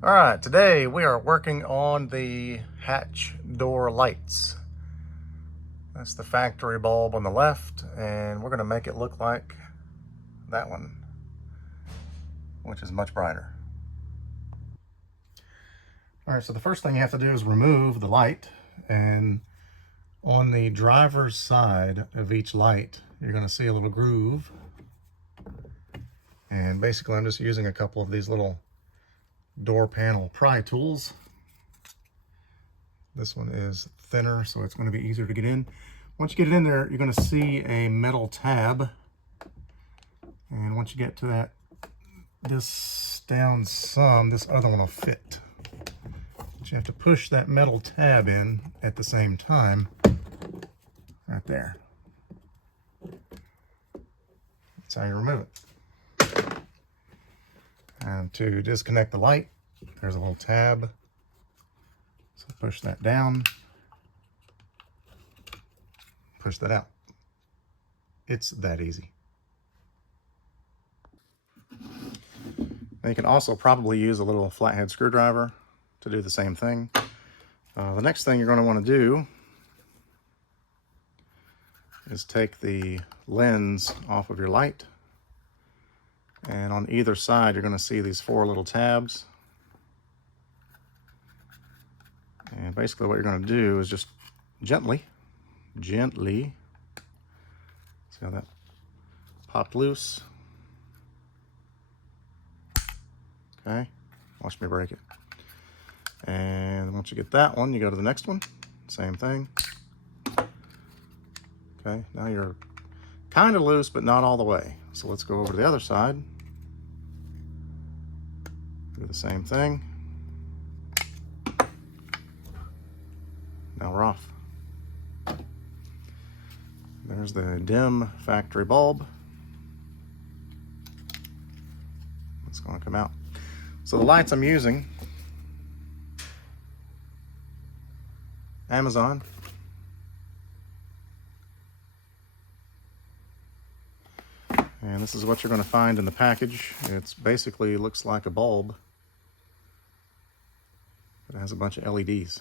All right, today we are working on the hatch door lights. That's the factory bulb on the left, and we're going to make it look like that one, which is much brighter. All right, so the first thing you have to do is remove the light, and on the driver's side of each light, you're going to see a little groove. And basically I'm just using a couple of these little door panel pry tools. This one is thinner, so it's going to be easier to get in. Once you get it in there, you're going to see a metal tab. And once you get to this down some, this other one will fit. But you have to push that metal tab in at the same time, right there. That's how you remove it. And to disconnect the light, there's a little tab. So push that down, push that out. It's that easy. Now you can also probably use a little flathead screwdriver to do the same thing. The next thing you're going to want to do is take the lens off of your light. And on either side, you're going to see these 4 little tabs. And basically what you're going to do is just gently, see how that popped loose? Okay, watch me break it. And once you get that one, you go to the next one, same thing. Okay, now you're kind of loose, but not all the way. So let's go over to the other side. Do the same thing. Now we're off. There's the dim factory bulb. It's going to come out. So the lights I'm using, Amazon. And this is what you're going to find in the package. It's basically looks like a bulb. It has a bunch of LEDs.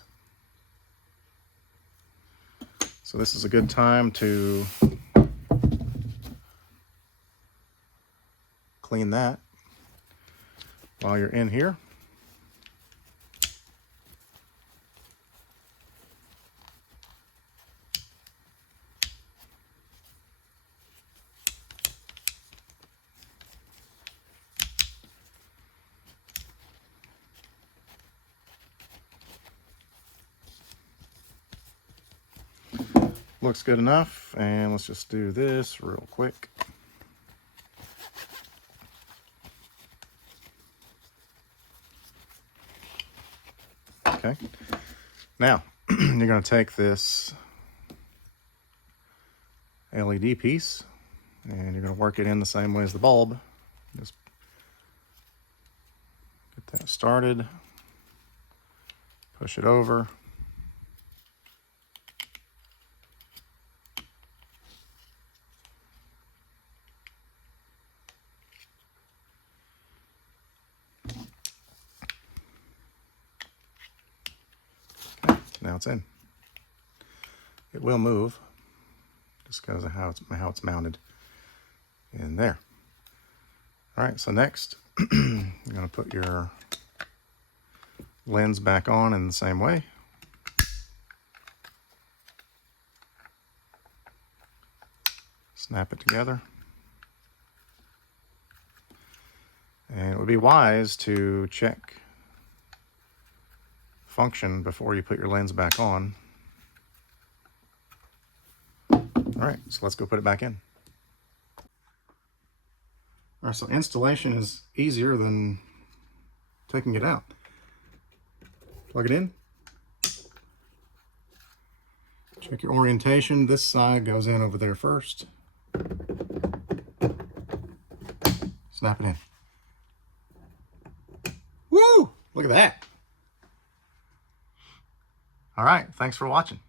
So this is a good time to clean that while you're in here. Looks good enough, and let's just do this real quick. Okay, now you're going to take this LED piece and you're going to work it in the same way as the bulb. Just get that started, push it over. Now it's in. It will move just because of how it's mounted in there. All right, so next you're going to put your lens back on in the same way. Snap it together. And it would be wise to check function before you put your lens back on. All right, so let's go put it back in. All right, so installation is easier than taking it out. Plug it in. Check your orientation. This side goes in over there first. Snap it in. Woo! Look at that. All right, thanks for watching.